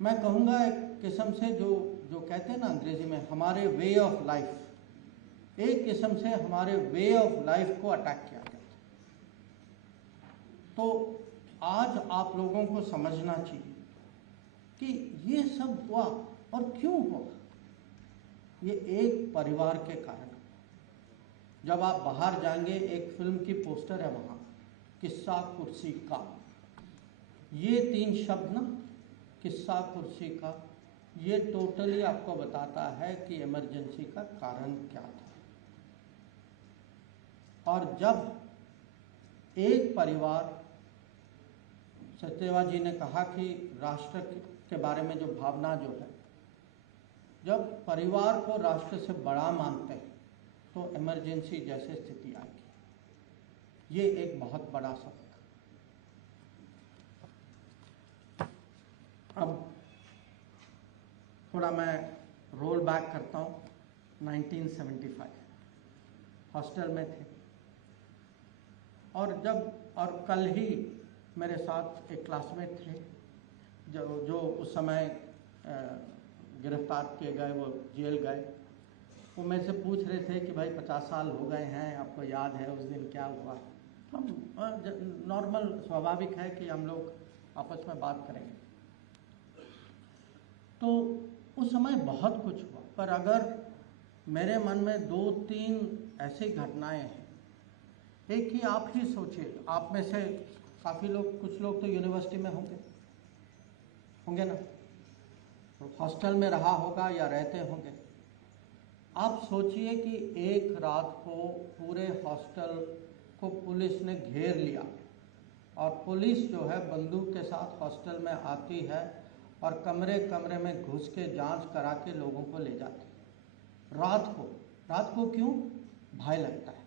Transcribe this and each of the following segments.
मैं कहूँगा एक किस्म से जो जो कहते हैं ना अंग्रेजी में हमारे वे ऑफ लाइफ, एक किस्म से हमारे वे ऑफ लाइफ को अटैक किया गया था। तो आज आप लोगों को समझना चाहिए कि ये सब हुआ और क्यों हुआ। ये एक परिवार के कारण। जब आप बाहर जाएंगे, एक फिल्म की पोस्टर है वहाँ, किस्सा कुर्सी का, ये 3 शब्द ना, किस्सा कुर्सी का, ये टोटली आपको बताता है कि इमरजेंसी का कारण क्या था। और जब एक परिवार, सत्यवा जी ने कहा कि राष्ट्र के बारे में जो भावना जो है, जब परिवार को राष्ट्र से बड़ा मानते हैं तो इमरजेंसी जैसे स्थिति आएगी। ये एक बहुत बड़ा सबक। अब थोड़ा मैं रोल बैक करता हूँ। 1975 हॉस्टल में थे, और कल ही मेरे साथ एक क्लासमेट थे जो उस समय गिरफ्तार किए गए, वो जेल गए। वो मेरे से पूछ रहे थे कि भाई 50 साल हो गए हैं, आपको याद है उस दिन क्या हुआ। हम नॉर्मल, स्वाभाविक है कि हम लोग आपस में बात करेंगे। तो उस समय बहुत कुछ हुआ, पर अगर मेरे मन में 2-3 ऐसी घटनाएं हैं। एक ही आप ही सोचिए, आप में से काफ़ी लोग, कुछ लोग तो यूनिवर्सिटी में होंगे ना, तो हॉस्टल में रहा होगा या रहते होंगे। आप सोचिए कि एक रात को पूरे हॉस्टल को पुलिस ने घेर लिया, और पुलिस जो है बंदूक के साथ हॉस्टल में आती है और कमरे कमरे में घुस के जांच करा के लोगों को ले जाती है। रात को क्यों? भय लगता है,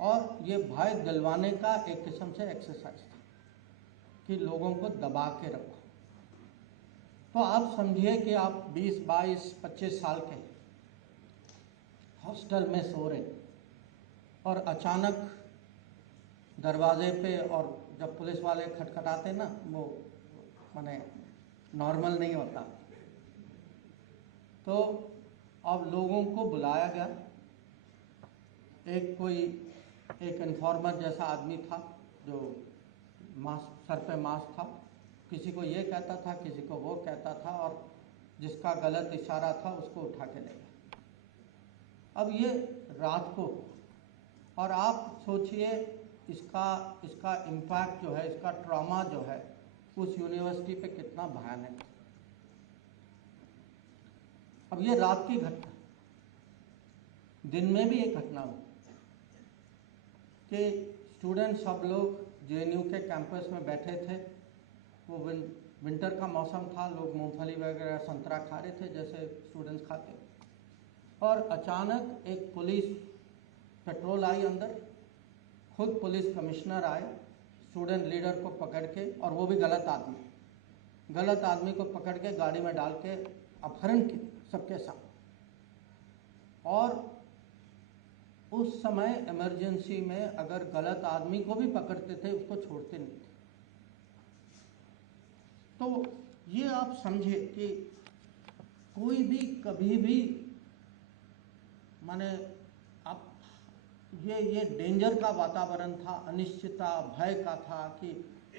और ये भय दिलवाने का एक किस्म से एक्सरसाइज था कि लोगों को दबा के रखो। तो आप समझिए कि आप 20, 22, 25 साल के हॉस्टल में सो रहे, और अचानक दरवाजे पे, और जब पुलिस वाले खटखटाते ना, वो माने नॉर्मल नहीं होता। तो अब लोगों को बुलाया गया। एक इन्फॉर्मर जैसा आदमी था जो मास्क, सर पे मास्क था, किसी को ये कहता था, किसी को वो कहता था, और जिसका गलत इशारा था उसको उठा के ले गया। अब ये रात को, और आप सोचिए इसका इम्पैक्ट जो है, इसका ट्रॉमा जो है उस यूनिवर्सिटी पे कितना भयानक है। अब ये रात की घटना, दिन में भी एक घटना हुई कि स्टूडेंट सब लोग जेएनयू के कैंपस में बैठे थे। वो विंटर का मौसम था, लोग मूंगफली वगैरह, संतरा खा रहे थे जैसे स्टूडेंट्स खाते। और अचानक एक पुलिस पेट्रोल आई अंदर, खुद पुलिस कमिश्नर आए स्टूडेंट लीडर को पकड़ के, और वो भी गलत आदमी को पकड़ के गाड़ी में डाल के अपहरण किया सबके साथ। और उस समय इमरजेंसी में अगर गलत आदमी को भी पकड़ते थे, उसको छोड़ते नहीं थे। तो ये आप समझिए कि कोई भी कभी भी, माने आप, ये डेंजर का वातावरण था, अनिश्चितता, भय का था कि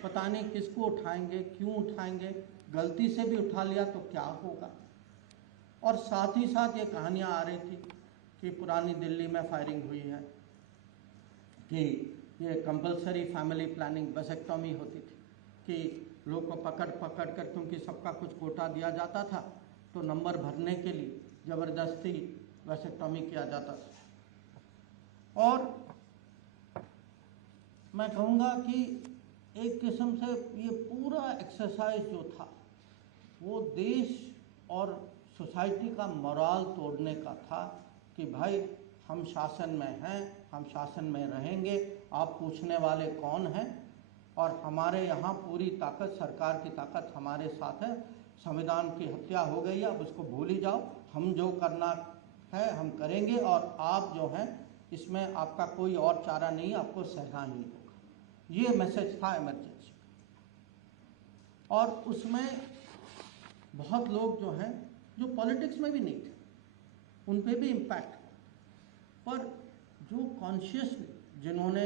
पता नहीं किसको उठाएंगे, क्यों उठाएंगे, गलती से भी उठा लिया तो क्या होगा। और साथ ही साथ ये कहानियाँ आ रही थी कि पुरानी दिल्ली में फायरिंग हुई है, कि ये कंपलसरी फैमिली प्लानिंग वेसेक्टॉमी होती थी कि लोग को पकड़ कर, क्योंकि सबका कुछ कोटा दिया जाता था, तो नंबर भरने के लिए ज़बरदस्ती वेसेक्टॉमी किया जाता था। और मैं कहूँगा कि एक किस्म से ये पूरा एक्सरसाइज जो था वो देश और सोसाइटी का मोराल तोड़ने का था कि भाई हम शासन में हैं, हम शासन में रहेंगे, आप पूछने वाले कौन हैं, और हमारे यहाँ पूरी ताकत, सरकार की ताकत हमारे साथ है। संविधान की हत्या हो गई है, अब उसको भूल ही जाओ, हम जो करना है हम करेंगे, और आप जो हैं इसमें आपका कोई और चारा नहीं, आपको सहना ही होगा। ये मैसेज था इमरजेंसी। और उसमें बहुत लोग जो हैं जो पॉलिटिक्स में भी नहीं थे, उन पे भी इम्पैक्ट हुआ। पर जो कॉन्शियसली, जिन्होंने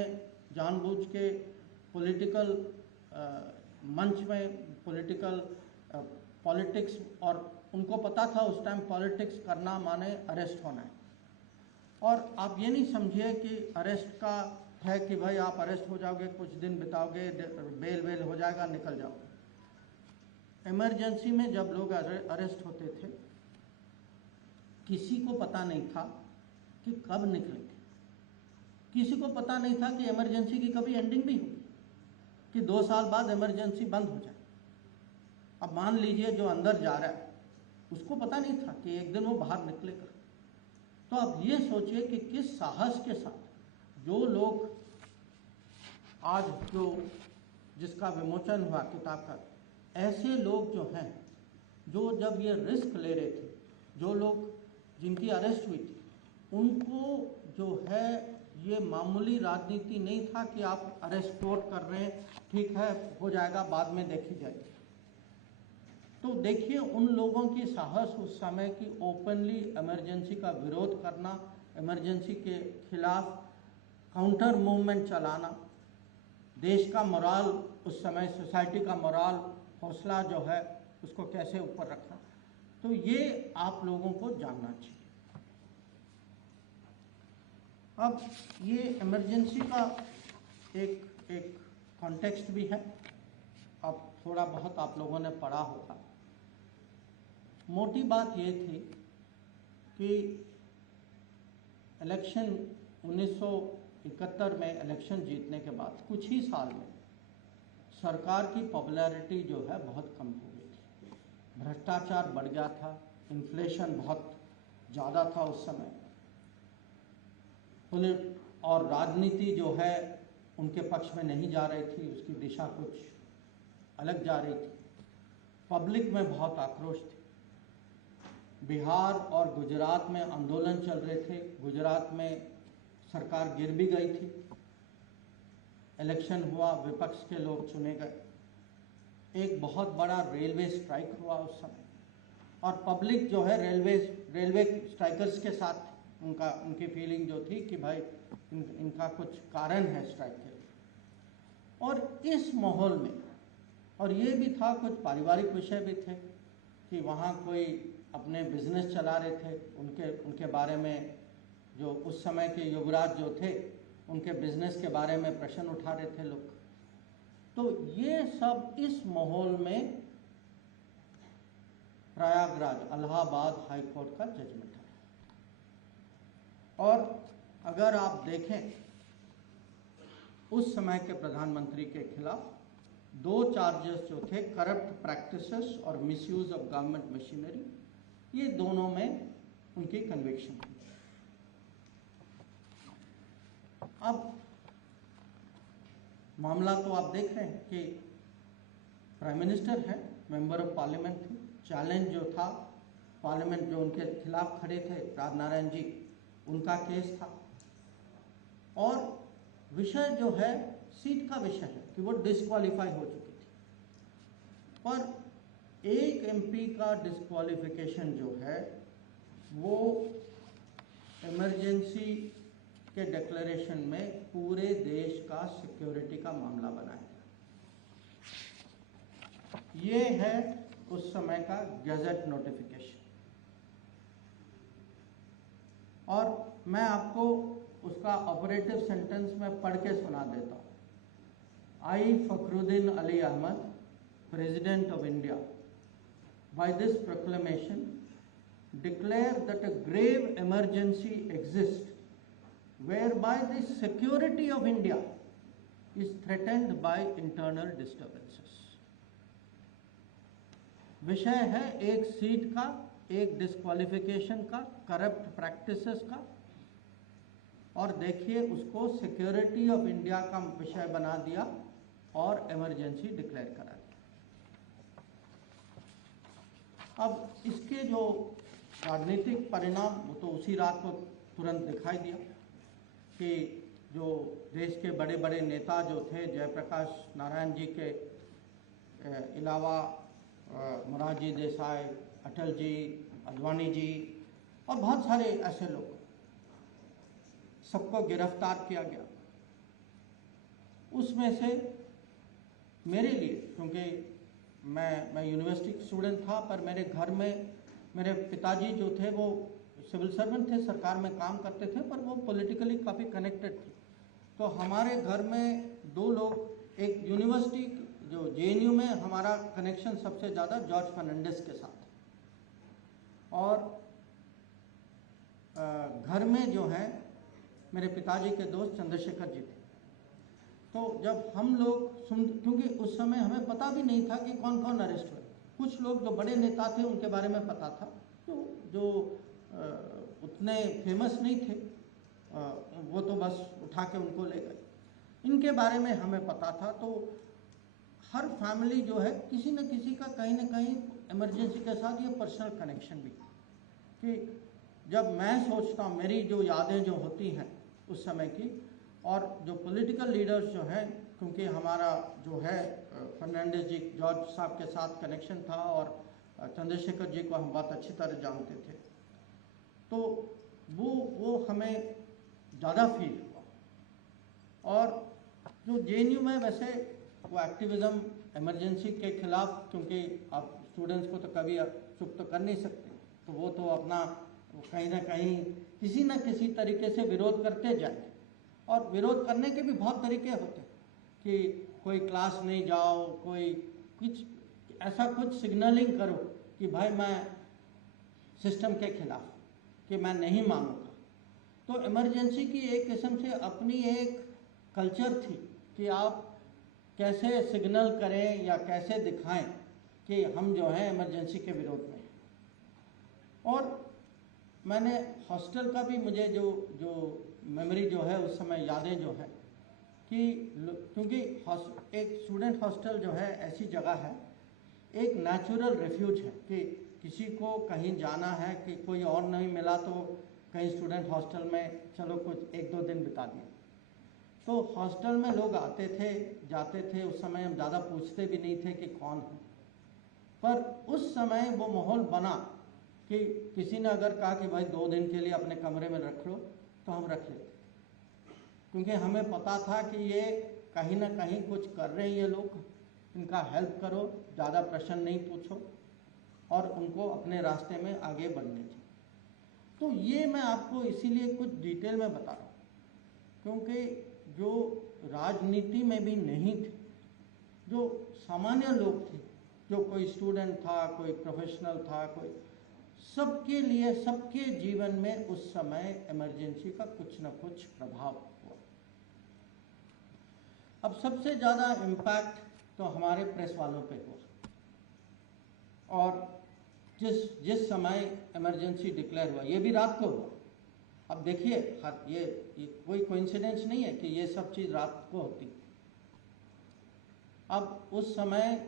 जानबूझ के पॉलिटिकल मंच में पॉलिटिक्स, और उनको पता था उस टाइम पॉलिटिक्स करना माने अरेस्ट होना है। और आप ये नहीं समझिए कि अरेस्ट का है कि भाई आप अरेस्ट हो जाओगे, कुछ दिन बिताओगे, बेल हो जाएगा, निकल जाओगे। इमरजेंसी में जब लोग अरेस्ट होते थे, किसी को पता नहीं था कि कब निकलेंगे, किसी को पता नहीं था कि इमरजेंसी की कभी एंडिंग भी होगी, कि 2 साल बाद इमरजेंसी बंद हो जाए। अब मान लीजिए जो अंदर जा रहा है उसको पता नहीं था कि एक दिन वो बाहर निकलेगा। तो आप ये सोचिए कि किस साहस के साथ जो लोग आज जिसका विमोचन हुआ किताब का, ऐसे लोग जो हैं, जो जब ये रिस्क ले रहे थे, जो लोग जिनकी अरेस्ट हुई थी, उनको जो है ये मामूली राजनीति नहीं था कि आप अरेस्ट कर रहे हैं, ठीक है हो जाएगा, बाद में देखी जाएगी। तो देखिए उन लोगों की साहस उस समय की, ओपनली इमरजेंसी का विरोध करना, इमरजेंसी के खिलाफ काउंटर मूवमेंट चलाना, देश का मोराल उस समय, सोसाइटी का मोराल, हौसला जो है उसको कैसे ऊपर रखना। तो ये आप लोगों को जानना चाहिए। अब ये इमरजेंसी का एक कॉन्टेक्स्ट भी है, अब थोड़ा बहुत आप लोगों ने पढ़ा होगा। मोटी बात ये थी कि इलेक्शन 1971 में इलेक्शन जीतने के बाद कुछ ही साल में सरकार की पॉपुलैरिटी जो है बहुत कम हो गई थी। भ्रष्टाचार बढ़ गया था, इन्फ्लेशन बहुत ज़्यादा था उस समय, और राजनीति जो है उनके पक्ष में नहीं जा रही थी, उसकी दिशा कुछ अलग जा रही थी। पब्लिक में बहुत आक्रोश थी। बिहार और गुजरात में आंदोलन चल रहे थे, गुजरात में सरकार गिर भी गई थी। इलेक्शन हुआ, विपक्ष के लोग चुने गए, एक बहुत बड़ा रेलवे स्ट्राइक हुआ उस समय, और पब्लिक जो है रेलवे स्ट्राइकर्स के साथ उनकी फीलिंग जो थी कि भाई इनका कुछ कारण है स्ट्राइक के लिए। और इस माहौल में, और ये भी था कुछ पारिवारिक विषय भी थे कि वहाँ कोई अपने बिजनेस चला रहे थे, उनके बारे में जो उस समय के युवराज जो थे उनके बिजनेस के बारे में प्रश्न उठा रहे थे लोग। तो ये सब इस माहौल में प्रयागराज, इलाहाबाद हाई कोर्ट का जजमेंट है। और अगर आप देखें उस समय के प्रधानमंत्री के खिलाफ 2 चार्जेस जो थे, करप्ट प्रैक्टिसेस और मिसयूज ऑफ गवर्नमेंट मशीनरी, ये दोनों में उनकी कन्विक्शन थी। अब मामला तो आप देख रहे हैं कि प्राइम मिनिस्टर हैं, मेंबर ऑफ पार्लियामेंट थे, चैलेंज जो था पार्लियामेंट जो उनके खिलाफ खड़े थे राजनारायण जी, उनका केस था। और विषय जो है सीट का विषय है कि वो डिस्क्वालीफाई हो चुकी थी। पर एक एमपी का डिस्क्वालिफिकेशन जो है वो इमरजेंसी के डिक्लेरेशन में पूरे देश का सिक्योरिटी का मामला बनाया। ये है उस समय का गैजेट नोटिफिकेशन, और मैं आपको उसका ऑपरेटिव सेंटेंस में पढ़ के सुना देता हूँ। I, Fakhruddin Ali Ahmad, President of India, by this proclamation declare that a grave emergency exists whereby the security of India is threatened by internal disturbances. विषय है एक सीट का, एक डिस्क्वालिफिकेशन का, करप्ट प्रैक्टिसेस का, और देखिए उसको सिक्योरिटी ऑफ इंडिया का विषय बना दिया और इमरजेंसी डिक्लेयर करा दिया। अब इसके जो राजनीतिक परिणाम वो तो उसी रात को तुरंत दिखाई दिया कि जो देश के बड़े बड़े नेता जो थे, जयप्रकाश नारायण जी के अलावा मोरारजी देसाई, अटल जी, आडवाणी जी और बहुत सारे ऐसे लोग, सबको गिरफ्तार किया गया। उसमें से मेरे लिए, क्योंकि मैं यूनिवर्सिटी स्टूडेंट था, पर मेरे घर में मेरे पिताजी जो थे वो सिविल सर्वेंट थे, सरकार में काम करते थे, पर वो पॉलिटिकली काफ़ी कनेक्टेड थे। तो हमारे घर में दो लोग, एक यूनिवर्सिटी जो जेएनयू में हमारा कनेक्शन सबसे ज़्यादा जॉर्ज फर्नांडिस के साथ, और घर में जो है मेरे पिताजी के दोस्त चंद्रशेखर जी थे। तो जब हम लोग क्योंकि उस समय हमें पता भी नहीं था कि कौन कौन अरेस्ट हुए। कुछ लोग जो बड़े नेता थे उनके बारे में पता था, जो उतने फेमस नहीं थे, वो तो बस उठा के उनको ले गए। इनके बारे में हमें पता था। तो हर फैमिली जो है किसी न किसी का कहीं ना कहीं इमरजेंसी के साथ ये पर्सनल कनेक्शन भी, कि जब मैं सोचता हूँ, मेरी जो यादें जो होती हैं उस समय की, और जो पॉलिटिकल लीडर्स जो हैं, क्योंकि हमारा जो है फर्नांडिस जी, जॉर्ज साहब के साथ कनेक्शन था, और चंद्रशेखर जी को हम बहुत अच्छी तरह जानते थे, तो वो हमें ज़्यादा फील हुआ। और जो जेएनयू में वैसे वो एक्टिविज़म इमरजेंसी के खिलाफ, क्योंकि आप स्टूडेंट्स को तो कभी चुप तो कर नहीं सकते, तो वो तो अपना कहीं ना कहीं किसी न किसी तरीके से विरोध करते जाए। और विरोध करने के भी बहुत तरीके होते हैं, कि कोई क्लास नहीं जाओ, कोई कुछ ऐसा कुछ सिग्नलिंग करो कि भाई मैं सिस्टम के खिलाफ, कि मैं नहीं मानूंगा। तो इमरजेंसी की एक किस्म से अपनी एक कल्चर थी कि आप कैसे सिग्नल करें या कैसे दिखाएं कि हम जो है इमरजेंसी के विरोध में हैं। और मैंने हॉस्टल का भी, मुझे जो मेमोरी जो है उस समय, यादें जो है, कि क्योंकि एक स्टूडेंट हॉस्टल जो है ऐसी जगह है, एक नेचुरल रेफ्यूज है, कि किसी को कहीं जाना है, कि कोई और नहीं मिला तो कहीं स्टूडेंट हॉस्टल में चलो कुछ 1-2 दिन बिता दिए। तो हॉस्टल में लोग आते थे, जाते थे। उस समय हम ज़्यादा पूछते भी नहीं थे कि कौन है, पर उस समय वो माहौल बना कि किसी ने अगर कहा कि भाई 2 दिन के लिए अपने कमरे में रख लो, तो हम रख लेते, क्योंकि हमें पता था कि ये कहीं ना कहीं कुछ कर रहे हैं ये लोग, इनका हेल्प करो, ज़्यादा प्रश्न नहीं पूछो, और उनको अपने रास्ते में आगे बढ़ने चाहिए। तो ये मैं आपको इसीलिए कुछ डिटेल में बता रहा हूँ, क्योंकि जो राजनीति में भी नहीं थे, जो सामान्य लोग थे, जो कोई स्टूडेंट था, कोई प्रोफेशनल था, कोई, सबके लिए, सबके जीवन में उस समय इमरजेंसी का कुछ न कुछ प्रभाव हुआ। अब सबसे ज़्यादा इम्पैक्ट तो हमारे प्रेस वालों पे हुआ, और जिस समय इमरजेंसी डिक्लेयर हुआ, ये भी रात को हुआ। अब देखिए, ये कोई कोइंसिडेंस नहीं है कि ये सब चीज़ रात को होती। अब उस समय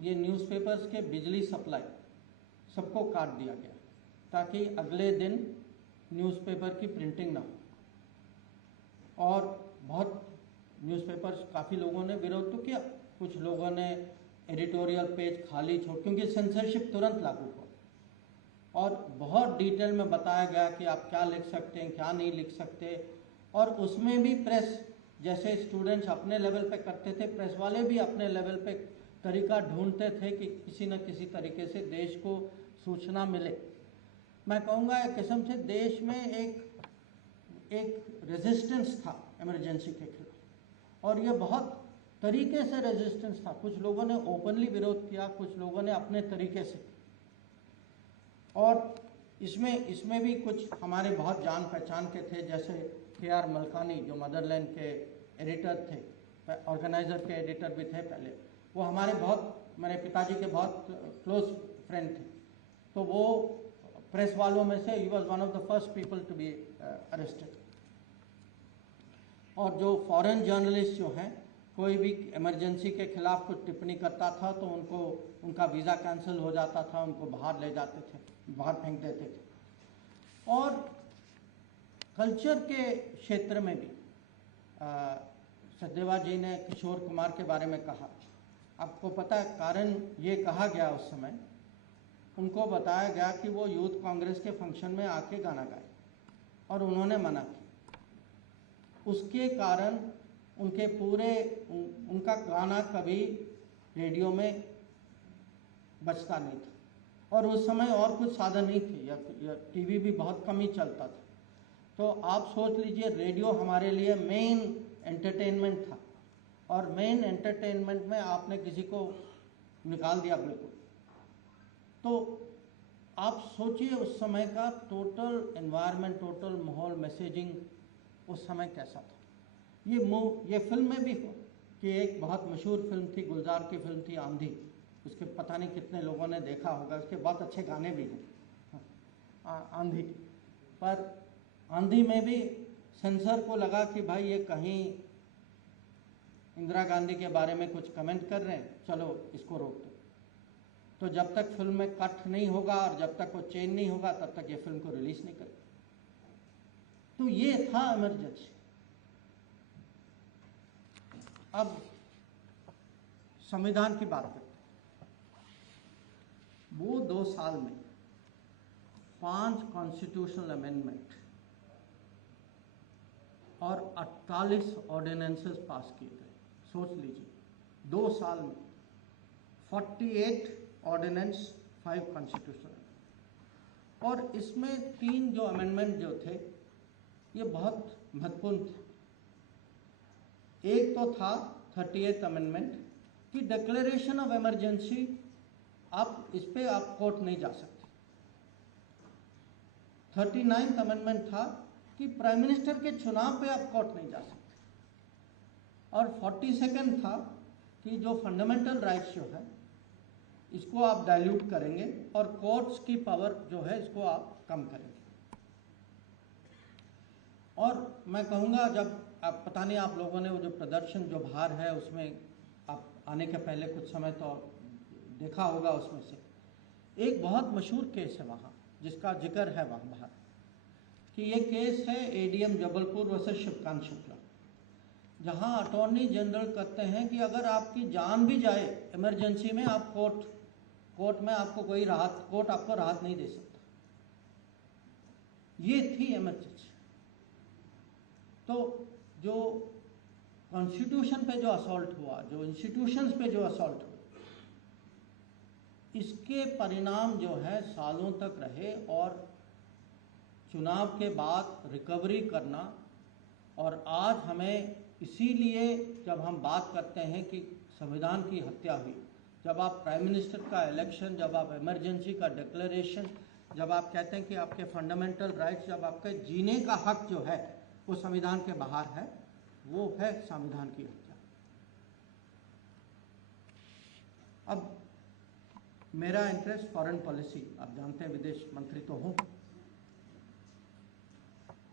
ये न्यूज़पेपर्स के बिजली सप्लाई सबको काट दिया गया, ताकि अगले दिन न्यूज़पेपर की प्रिंटिंग ना हो। और बहुत न्यूज़पेपर्स, काफ़ी लोगों ने विरोध तो किया, कुछ लोगों ने एडिटोरियल पेज खाली छोड़, क्योंकि सेंसरशिप तुरंत लागू हुआ, और बहुत डिटेल में बताया गया कि आप क्या लिख सकते हैं, क्या नहीं लिख सकते। और उसमें भी प्रेस, जैसे स्टूडेंट्स अपने लेवल पे करते थे, प्रेस वाले भी अपने लेवल पे तरीका ढूंढते थे कि किसी न किसी तरीके से देश को सूचना मिले। मैं कहूँगा एक किस्म से देश में एक रेजिस्टेंस था इमरजेंसी के खिलाफ, और ये बहुत तरीके से रेजिस्टेंस था। कुछ लोगों ने ओपनली विरोध किया, कुछ लोगों ने अपने तरीके से। और इसमें भी कुछ हमारे बहुत जान पहचान के थे, जैसे KR मलकानी, जो मदरलैंड के एडिटर थे, ऑर्गेनाइज़र के एडिटर भी थे पहले। वो हमारे मेरे पिताजी के बहुत क्लोज फ्रेंड थे। तो वो प्रेस वालों में से, he was one of the first people to be arrested. और जो फॉरेन जर्नलिस्ट जो हैं, कोई भी इमरजेंसी के खिलाफ कुछ टिप्पणी करता था तो उनका वीज़ा कैंसिल हो जाता था, उनको बाहर ले जाते थे, बाहर फेंक देते थे। और कल्चर के क्षेत्र में भी सचदेवा जी ने किशोर कुमार के बारे में कहा। आपको पता है कारण ये कहा गया उस समय, उनको बताया गया कि वो यूथ कांग्रेस के फंक्शन में आके गाना गाए और उन्होंने मना किया। उसके कारण उनके उनका गाना कभी रेडियो में बजता नहीं था और उस समय और कुछ साधन नहीं थे या टीवी भी बहुत कम ही चलता था। तो आप सोच लीजिए रेडियो हमारे लिए मेन एंटरटेनमेंट था और मेन एंटरटेनमेंट में आपने किसी को निकाल दिया बिल्कुल। तो आप सोचिए उस समय का टोटल एनवायरनमेंट, टोटल माहौल, मैसेजिंग उस समय कैसा था। ये फिल्म में भी हो कि एक बहुत मशहूर फिल्म थी, गुलजार की फिल्म थी आंधी, उसके पता नहीं कितने लोगों ने देखा होगा, उसके बहुत अच्छे गाने भी हैं आंधी। पर आंधी में भी सेंसर को लगा कि भाई ये कहीं इंदिरा गांधी के बारे में कुछ कमेंट कर रहे हैं, चलो इसको रोक दो। तो जब तक फिल्म में कट नहीं होगा और जब तक वो चेंज नहीं होगा तब तक ये फिल्म को रिलीज नहीं करेगी। तो ये था इमरजेंसी। अब संविधान की बात करते हैं। वो 2 साल में 5 कॉन्स्टिट्यूशनल अमेंडमेंट और 48 ऑर्डिनेंसेस पास किए गए। सोच लीजिए 2 साल में 48 ऑर्डिनेंस, 5 कॉन्स्टिट्यूशनल। और इसमें 3 जो अमेंडमेंट जो थे ये बहुत महत्वपूर्ण थे। एक तो था 38th अमेंडमेंट कि डिक्लेरेशन ऑफ इमरजेंसी, आप इस पे आप कोर्ट नहीं जा सकते। 39th अमेंडमेंट था कि प्राइम मिनिस्टर के चुनाव पे आप कोर्ट नहीं जा सकते। और 42nd था कि जो फंडामेंटल राइट्स जो है इसको आप डाइल्यूट करेंगे और कोर्ट्स की पावर जो है इसको आप कम करेंगे। और मैं कहूँगा जब आप पता नहीं आप लोगों ने वो जो प्रदर्शन जो बाहर है उसमें आप आने के पहले कुछ समय तो देखा होगा, उसमें से एक बहुत मशहूर केस है वहाँ जिसका जिक्र है वहाँ बाहर कि ये केस है एडीएम जबलपुर वर्सेस शिवकांत शुक्ला, जहाँ अटॉर्नी जनरल कहते हैं कि अगर आपकी जान भी जाए इमरजेंसी में आप कोर्ट में आपको कोई राहत, कोर्ट आपको राहत नहीं दे सकता। ये थी इमरजेंसी। तो जो कॉन्स्टिट्यूशन पे जो असॉल्ट हुआ, जो इंस्टीट्यूशंस पे जो असॉल्ट हुआ, इसके परिणाम जो है सालों तक रहे और चुनाव के बाद रिकवरी करना। और आज हमें इसीलिए जब हम बात करते हैं कि संविधान की हत्या हुई, जब आप प्राइम मिनिस्टर का इलेक्शन, जब आप इमरजेंसी का डिक्लेरेशन, जब आप कहते हैं कि आपके फंडामेंटल राइट्स, जब आपके जीने का हक जो है वो संविधान के बाहर है, वो है संविधान की हत्या। अब मेरा इंटरेस्ट फॉरेन पॉलिसी, आप जानते हैं विदेश मंत्री तो हूँ।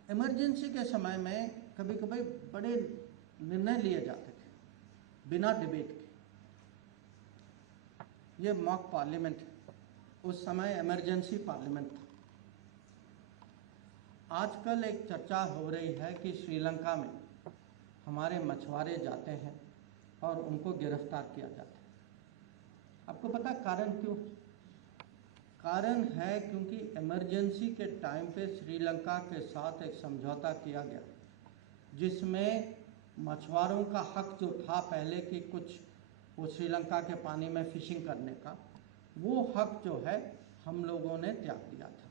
इमरजेंसी के समय में कभी कभी बड़े निर्णय लिए जाते थे बिना डिबेट के। ये मॉक पार्लियामेंट है, उस समय इमरजेंसी पार्लियामेंट था। आजकल एक चर्चा हो रही है कि श्रीलंका में हमारे मछुआरे जाते हैं और उनको गिरफ्तार किया जाता है। आपको पता कारण क्यों? कारण है क्योंकि इमरजेंसी के टाइम पे श्रीलंका के साथ एक समझौता किया गया जिसमें मछुआरों का हक जो था पहले कि कुछ वो श्रीलंका के पानी में फिशिंग करने का, वो हक जो है हम लोगों ने त्याग दिया था।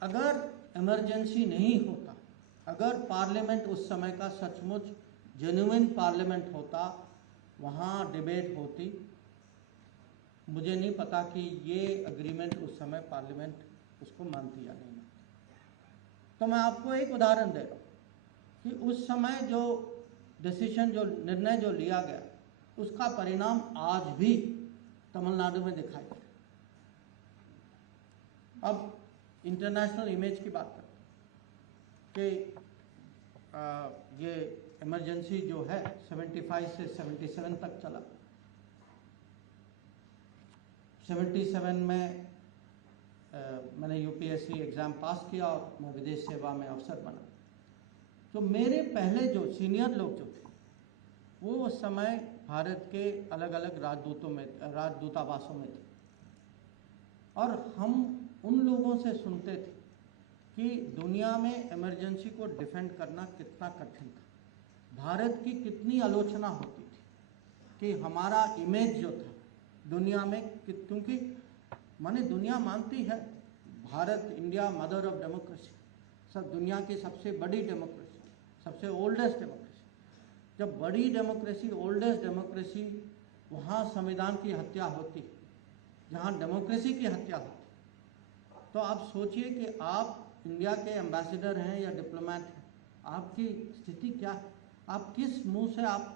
अगर इमरजेंसी नहीं होता, अगर पार्लियामेंट उस समय का सचमुच जेन्युइन पार्लियामेंट होता, वहाँ डिबेट होती, मुझे नहीं पता कि ये एग्रीमेंट उस समय पार्लियामेंट उसको मानती या नहीं मानती। तो मैं आपको एक उदाहरण दे रहा हूँ कि उस समय जो डिसीजन, जो निर्णय जो लिया गया, उसका परिणाम आज भी तमिलनाडु में दिखाई दे रहा है। अब इंटरनेशनल इमेज की बात करते हैं कि ये इमरजेंसी जो है 75 से 77 तक चला। 77 में मैंने यूपीएससी एग्ज़ाम पास किया और मैं विदेश सेवा में अफसर बना। तो मेरे पहले जो सीनियर लोग जो थे वो उस समय भारत के अलग अलग राजदूतावासों में थे और हम उन लोगों से सुनते थे कि दुनिया में इमरजेंसी को डिफेंड करना कितना कठिन था। भारत की कितनी आलोचना होती थी कि हमारा इमेज जो था दुनिया में, क्योंकि माने दुनिया मानती है Bharat, India mother of democracy, सब दुनिया की सबसे बड़ी डेमोक्रेसी, सबसे ओल्डेस्ट डेमोक्रेसी। जब बड़ी डेमोक्रेसी, ओल्डेस्ट डेमोक्रेसी, वहाँ संविधान की हत्या होती, जहाँ डेमोक्रेसी की हत्या होती, तो आप सोचिए कि आप इंडिया के एम्बेसडर हैं या डिप्लोमेट हैं, आपकी स्थिति क्या है? आप किस मुंह से आप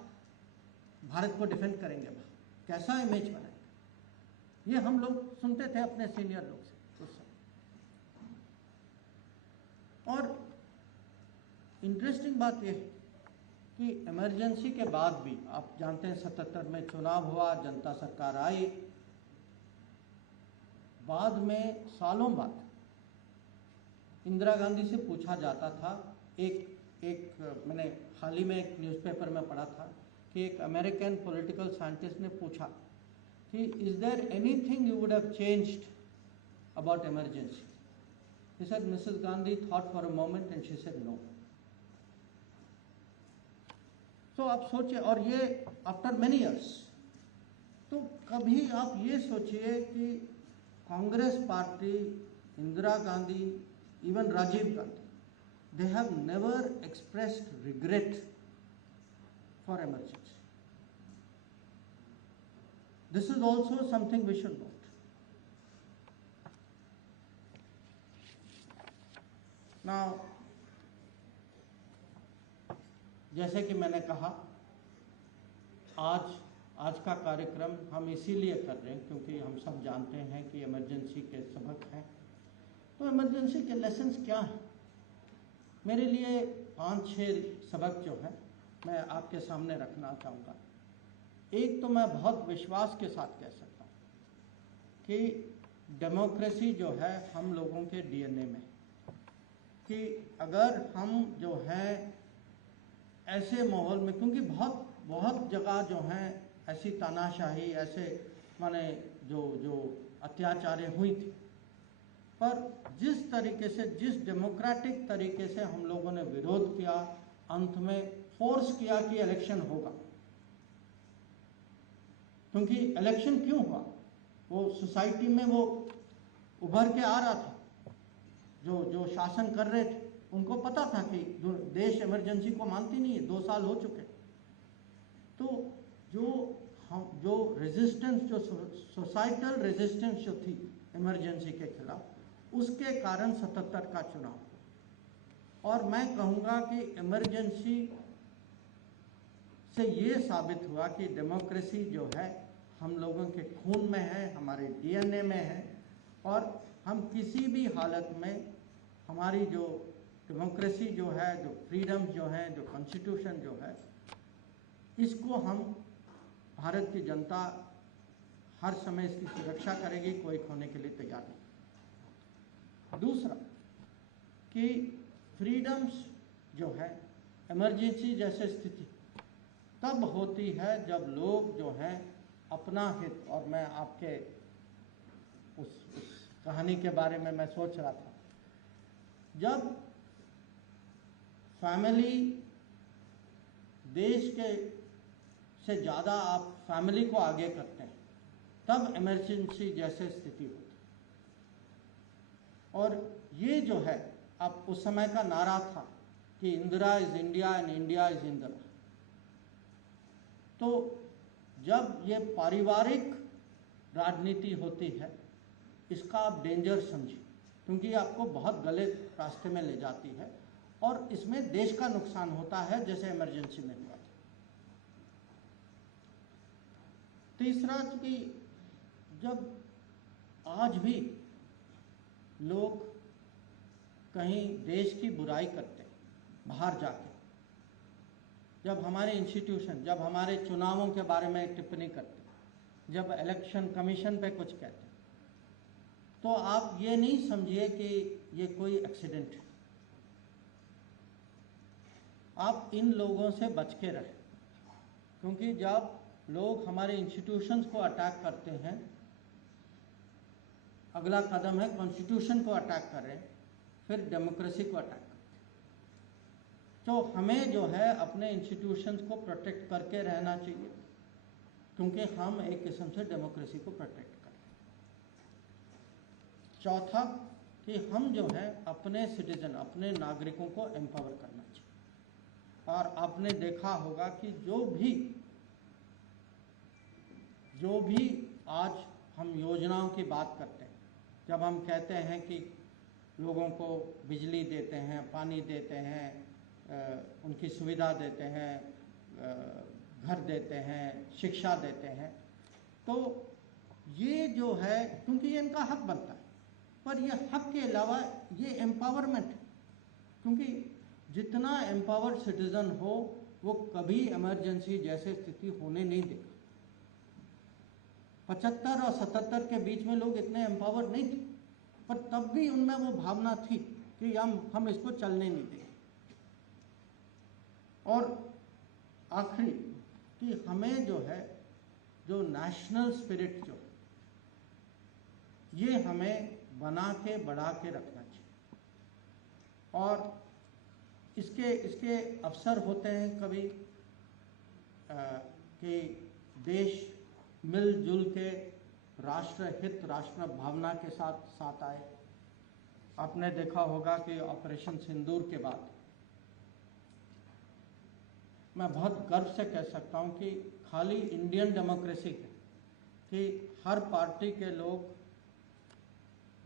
भारत को डिफेंड करेंगे? कैसा इमेज बनाएंगे? ये हम लोग सुनते थे अपने सीनियर लोग से उस समय। और इंटरेस्टिंग बात यह है कि इमरजेंसी के बाद भी आप जानते हैं 77 में चुनाव हुआ, जनता सरकार आई, बाद में सालों बाद इंदिरा गांधी से पूछा जाता था, मैंने हाल ही में एक न्यूज़पेपर में पढ़ा था कि एक अमेरिकन पॉलिटिकल साइंटिस्ट ने पूछा कि is there anything you would have changed about emergency? He said Mrs Gandhi thought for a moment and she said no. तो आप सोचिए, और ये आफ्टर मेनी ईयर्स। तो कभी आप ये सोचिए कि Congress party, Indira Gandhi, even Rajiv Gandhi, they have never expressed regret for emergency. This is also something we should note. Now, जैसे कि मैंने कहा, आज का कार्यक्रम हम इसीलिए कर रहे हैं क्योंकि हम सब जानते हैं कि इमरजेंसी के सबक हैं। तो इमरजेंसी के लेसन्स क्या हैं? मेरे लिए 5-6 सबक जो है मैं आपके सामने रखना चाहूँगा। एक तो मैं बहुत विश्वास के साथ कह सकता हूँ कि डेमोक्रेसी जो है हम लोगों के डीएनए में, कि अगर हम जो है ऐसे माहौल में, क्योंकि बहुत जगह जो हैं ऐसी तानाशाही, ऐसे माने जो अत्याचारें हुई थी, पर जिस तरीके से, जिस डेमोक्रेटिक तरीके से हम लोगों ने विरोध किया, अंत में फोर्स किया कि इलेक्शन होगा। क्योंकि इलेक्शन क्यों हुआ? वो सोसाइटी में वो उभर के आ रहा था, जो शासन कर रहे थे उनको पता था कि देश इमरजेंसी को मानती नहीं है, 2 साल हो चुके। तो जो रेजिस्टेंस, जो सोसाइटल रेजिस्टेंस जो थी इमरजेंसी के खिलाफ, उसके कारण 77 का चुनाव हुआ। और मैं कहूँगा कि इमरजेंसी से ये साबित हुआ कि डेमोक्रेसी जो है हम लोगों के खून में है, हमारे डीएनए में है, और हम किसी भी हालत में हमारी जो डेमोक्रेसी जो है, जो फ्रीडम जो है, जो कॉन्स्टिट्यूशन जो है, इसको हम, भारत की जनता हर समय इसकी सुरक्षा करेगी, कोई खोने के लिए तैयार नहीं। दूसरा कि फ्रीडम्स जो है, इमरजेंसी जैसे स्थिति तब होती है जब लोग जो हैं अपना हित, और मैं आपके उस कहानी के बारे में मैं सोच रहा था, जब फैमिली देश के से ज़्यादा आप फैमिली को आगे करते हैं, तब इमरजेंसी जैसे स्थिति होती। और ये जो है, अब उस समय का नारा था कि Indira is India and India is Indira. तो जब ये पारिवारिक राजनीति होती है, इसका आप डेंजर समझिए, क्योंकि आपको बहुत गलत रास्ते में ले जाती है और इसमें देश का नुकसान होता है, जैसे इमरजेंसी में हुआ था। तीसरा कि जब आज भी लोग कहीं देश की बुराई करते बाहर जाके, जब हमारे इंस्टीट्यूशन, जब हमारे चुनावों के बारे में टिप्पणी करते, जब इलेक्शन कमीशन पे कुछ कहते, तो आप ये नहीं समझिए कि ये कोई एक्सीडेंट है। आप इन लोगों से बच के रहें, क्योंकि जब लोग हमारे इंस्टीट्यूशंस को अटैक करते हैं, अगला कदम है कॉन्स्टिट्यूशन को अटैक करें, फिर डेमोक्रेसी को अटैक करें। तो हमें जो है अपने इंस्टीट्यूशंस को प्रोटेक्ट करके रहना चाहिए, क्योंकि हम एक किस्म से डेमोक्रेसी को प्रोटेक्ट करें। चौथा कि हम जो है अपने सिटीजन, अपने नागरिकों को एम्पावर करना चाहिए। और आपने देखा होगा कि जो भी आज हम योजनाओं की बात करते हैं, जब हम कहते हैं कि लोगों को बिजली देते हैं, पानी देते हैं, उनकी सुविधा देते हैं, घर देते हैं, शिक्षा देते हैं, तो ये जो है, क्योंकि ये इनका हक बनता है, पर ये हक के अलावा ये एम्पावरमेंट है, क्योंकि जितना एम्पावर्ड सिटीजन हो वो कभी इमरजेंसी जैसे स्थिति होने नहीं देगा। 75 और 77 के बीच में लोग इतने एम्पावर्ड नहीं थे, पर तब भी उनमें वो भावना थी कि हम इसको चलने नहीं देंगे। और आखिरी कि हमें जो है, जो नेशनल स्पिरिट जो ये हमें बना के बढ़ा के रखना चाहिए। और इसके अवसर होते हैं कभी कि देश मिलजुल के राष्ट्र हित, राष्ट्र भावना के साथ आए। आपने देखा होगा कि ऑपरेशन सिंदूर के बाद मैं बहुत गर्व से कह सकता हूं कि खाली इंडियन डेमोक्रेसी है कि हर पार्टी के लोग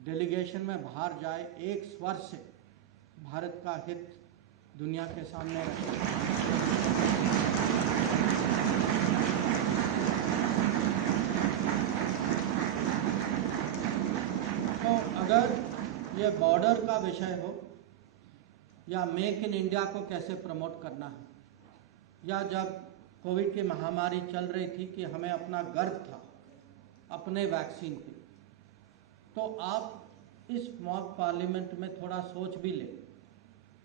डेलीगेशन में बाहर जाए, एक स्वर से भारत का हित दुनिया के सामने रखें। तो अगर ये बॉर्डर का विषय हो या मेक इन इंडिया को कैसे प्रमोट करना है, या जब कोविड की महामारी चल रही थी कि हमें अपना गर्व था अपने वैक्सीन पे, तो आप इस मॉक पार्लियामेंट में थोड़ा सोच भी लें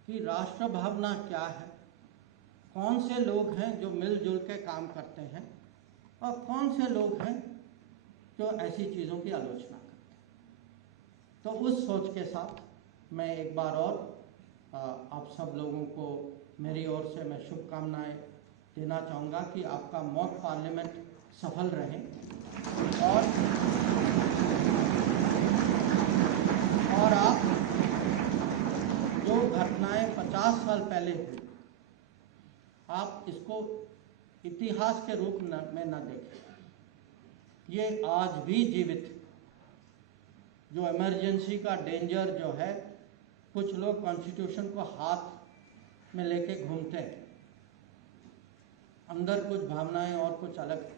कि राष्ट्र भावना क्या है, कौन से लोग हैं जो मिलजुल के काम करते हैं और कौन से लोग हैं जो ऐसी चीज़ों की आलोचना करते हैं। तो उस सोच के साथ मैं एक बार और आप सब लोगों को मेरी ओर से मैं शुभकामनाएं देना चाहूँगा कि आपका मॉक पार्लियामेंट सफल रहे और आप जो घटनाएं 50 साल पहले हुई, आप इसको इतिहास के रूप में न देखें, ये आज भी जीवित है। जो इमरजेंसी का डेंजर जो है, कुछ लोग कॉन्स्टिट्यूशन को हाथ में लेके घूमते हैं, अंदर कुछ भावनाएं और कुछ अलग है,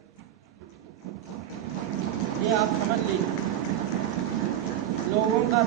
ये आप समझ लीजिए। लोगों का